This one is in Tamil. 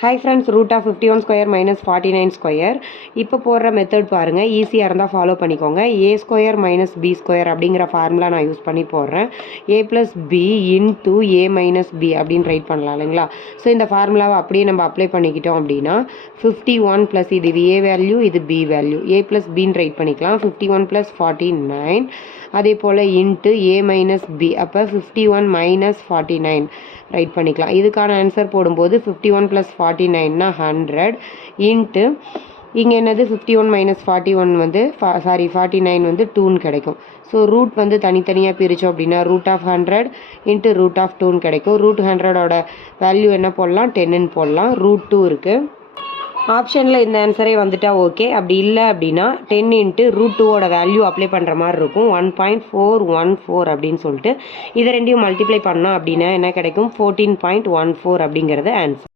Hi friends, root of 51 square minus 49 square. இப்போ போடுற மெத்தட் பாருங்கள், ஈஸியாக இருந்தால் ஃபாலோ பண்ணிக்கோங்க. A square minus B square அப்படிங்கிற ஃபார்முலா நான் யூஸ் பண்ணி போடுறேன். A plus B into A minus B அப்படின்னு ரைட் பண்ணலாம் இல்லைங்களா? ஸோ இந்த ஃபார்முலாவை அப்படியே நம்ம அப்ளை பண்ணிக்கிட்டோம் அப்படின்னா 51 ப்ளஸ் இது ஏ வேல்யூ, இது பி வேல்யூ, ஏ ப்ளஸ் பின்னு ரைட் பண்ணிக்கலாம். 51 ப்ளஸ் 49, அதே போல் இன்ட்டு ஏ மைனஸ் பி, அப்போ 51 மைனஸ் 49 ரைட் பண்ணிக்கலாம். இதுக்கான ஆன்சர் போடும்போது 51 ப்ளஸ் 49னா 100 இன்ட்டு இங்கே என்னது 51 மைனஸ் 41 வந்து 49 வந்து 2ன்னு கிடைக்கும். ஸோ ரூட் வந்து தனித்தனியாக பிரித்தோம் அப்படின்னா root of 100 into root of 2ன்னு கிடைக்கும். ரூட் 100ஓட வேல்யூ என்ன போடலாம், 10ன்னு போடலாம். ரூட் 2 இருக்குது. ஆப்ஷனில் இந்த ஆன்சரே வந்துட்டா ஓகே. அப்படி இல்லை அப்படின்னா 10 இன்ட்டு ரூட் 2ஓட வேல்யூ அப்ளை பண்ணுற மாதிரி இருக்கும். 1.414 அப்படின்னு சொல்லிட்டு இதை ரெண்டையும் மல்டிப்ளை பண்ணோம் அப்படின்னா என்ன கிடைக்கும், 14.14 அப்படிங்கிறது ஆன்சர்.